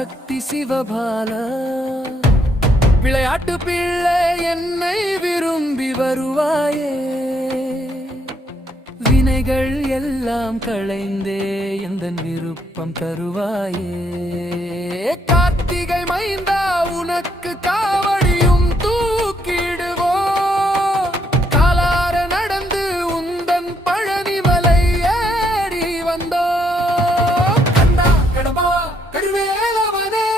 சக்தி சிவபால விளையாட்டு பிள்ளை என்னை விரும்பி வருவாயே வினைகள் எல்லாம் களைந்தே எந்தன் விருப்பம் தருவாயே கார்த்திகை மைந்தா உனக்கு காவடியும் தூக்கிடுவோ காலார நடந்து உந்தன் பழனிமலை ஏறி வந்தோ கண்ணா கடம்பா கடுவேலவனே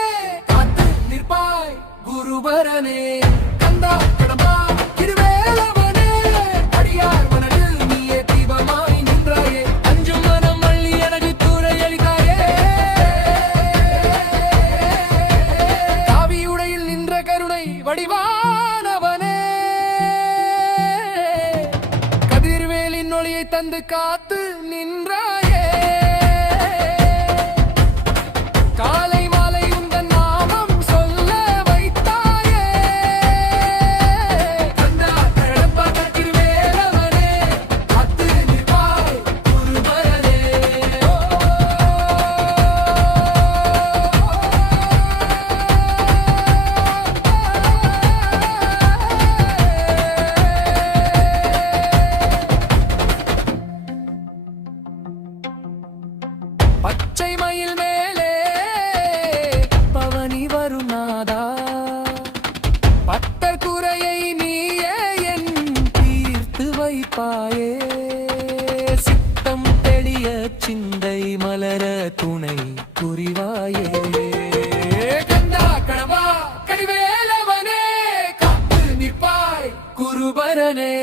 காத்து நிற்பாய் குருபரனே கந்தா கடம்பா கிருவேலவனே அடியார் மனதில் நீயே தீபமாய் நின்றாயே அஞ்சும் மனம் மல்லி எனக்கு தூரை அளித்தாயே காவி உடையில் நின்ற கருணை வடிவானவனே கதிர்வேலின் ஒளியை தந்து காத்து நின்றாயே காலை மாலை உந்தன் நாமம் சொல்ல வைத்தாயே கந்தா கடம்பா கிருவேலவனே காத்து நிற்பாய் குருபரனே பச்சை மயில் மேலே பவனி வரும் நாதா பட்டர் குறையை நீயே என் தீர்த்து வைப்பாயே சித்தம் தெளிய சிந்தை மலர துணை புரிவாயே கந்தா கடம்பா கடிவேலவனே காத்து நிற்பாய் குருபரனே